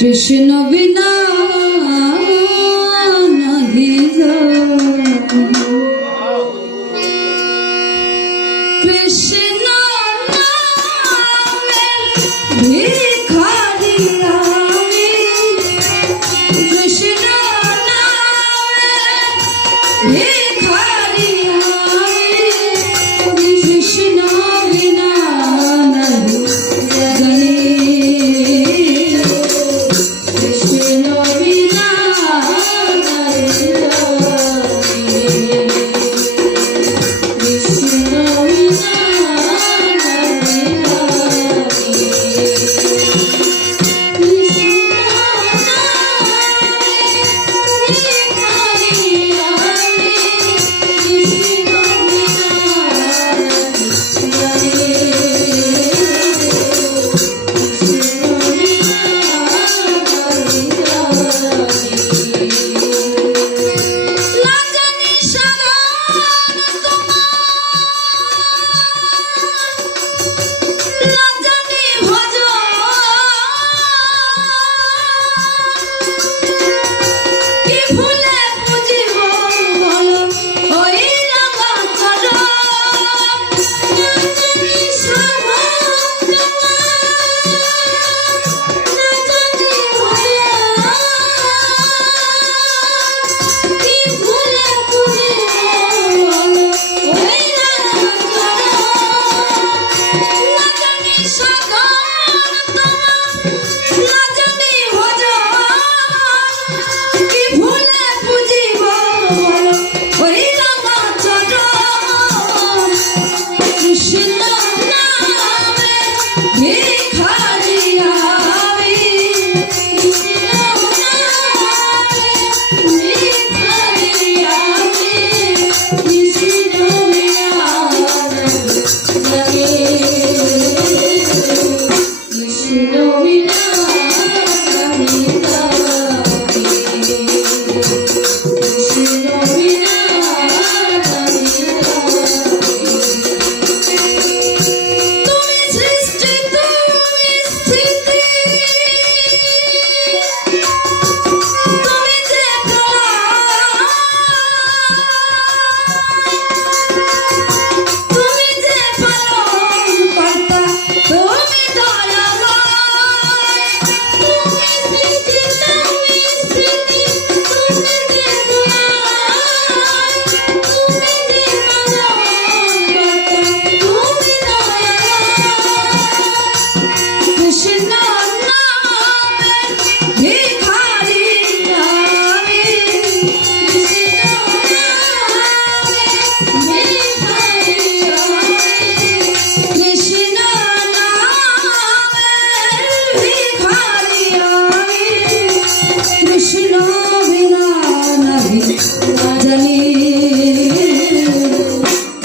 কৃষ্ণ বিনা নহি কৃষ্ণ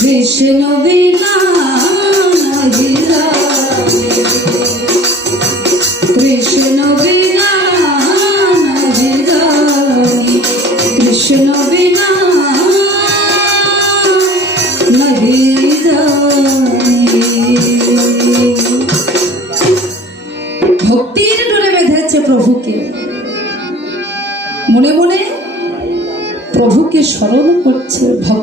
বিষ্ণু বিনা কৃষ্ণ বিনা কৃষ্ণ বিনা ভক্তির ডোরে বেঁধেছে প্রভুকে। মনে মনে প্রভুকে স্মরণ করছে ভক্ত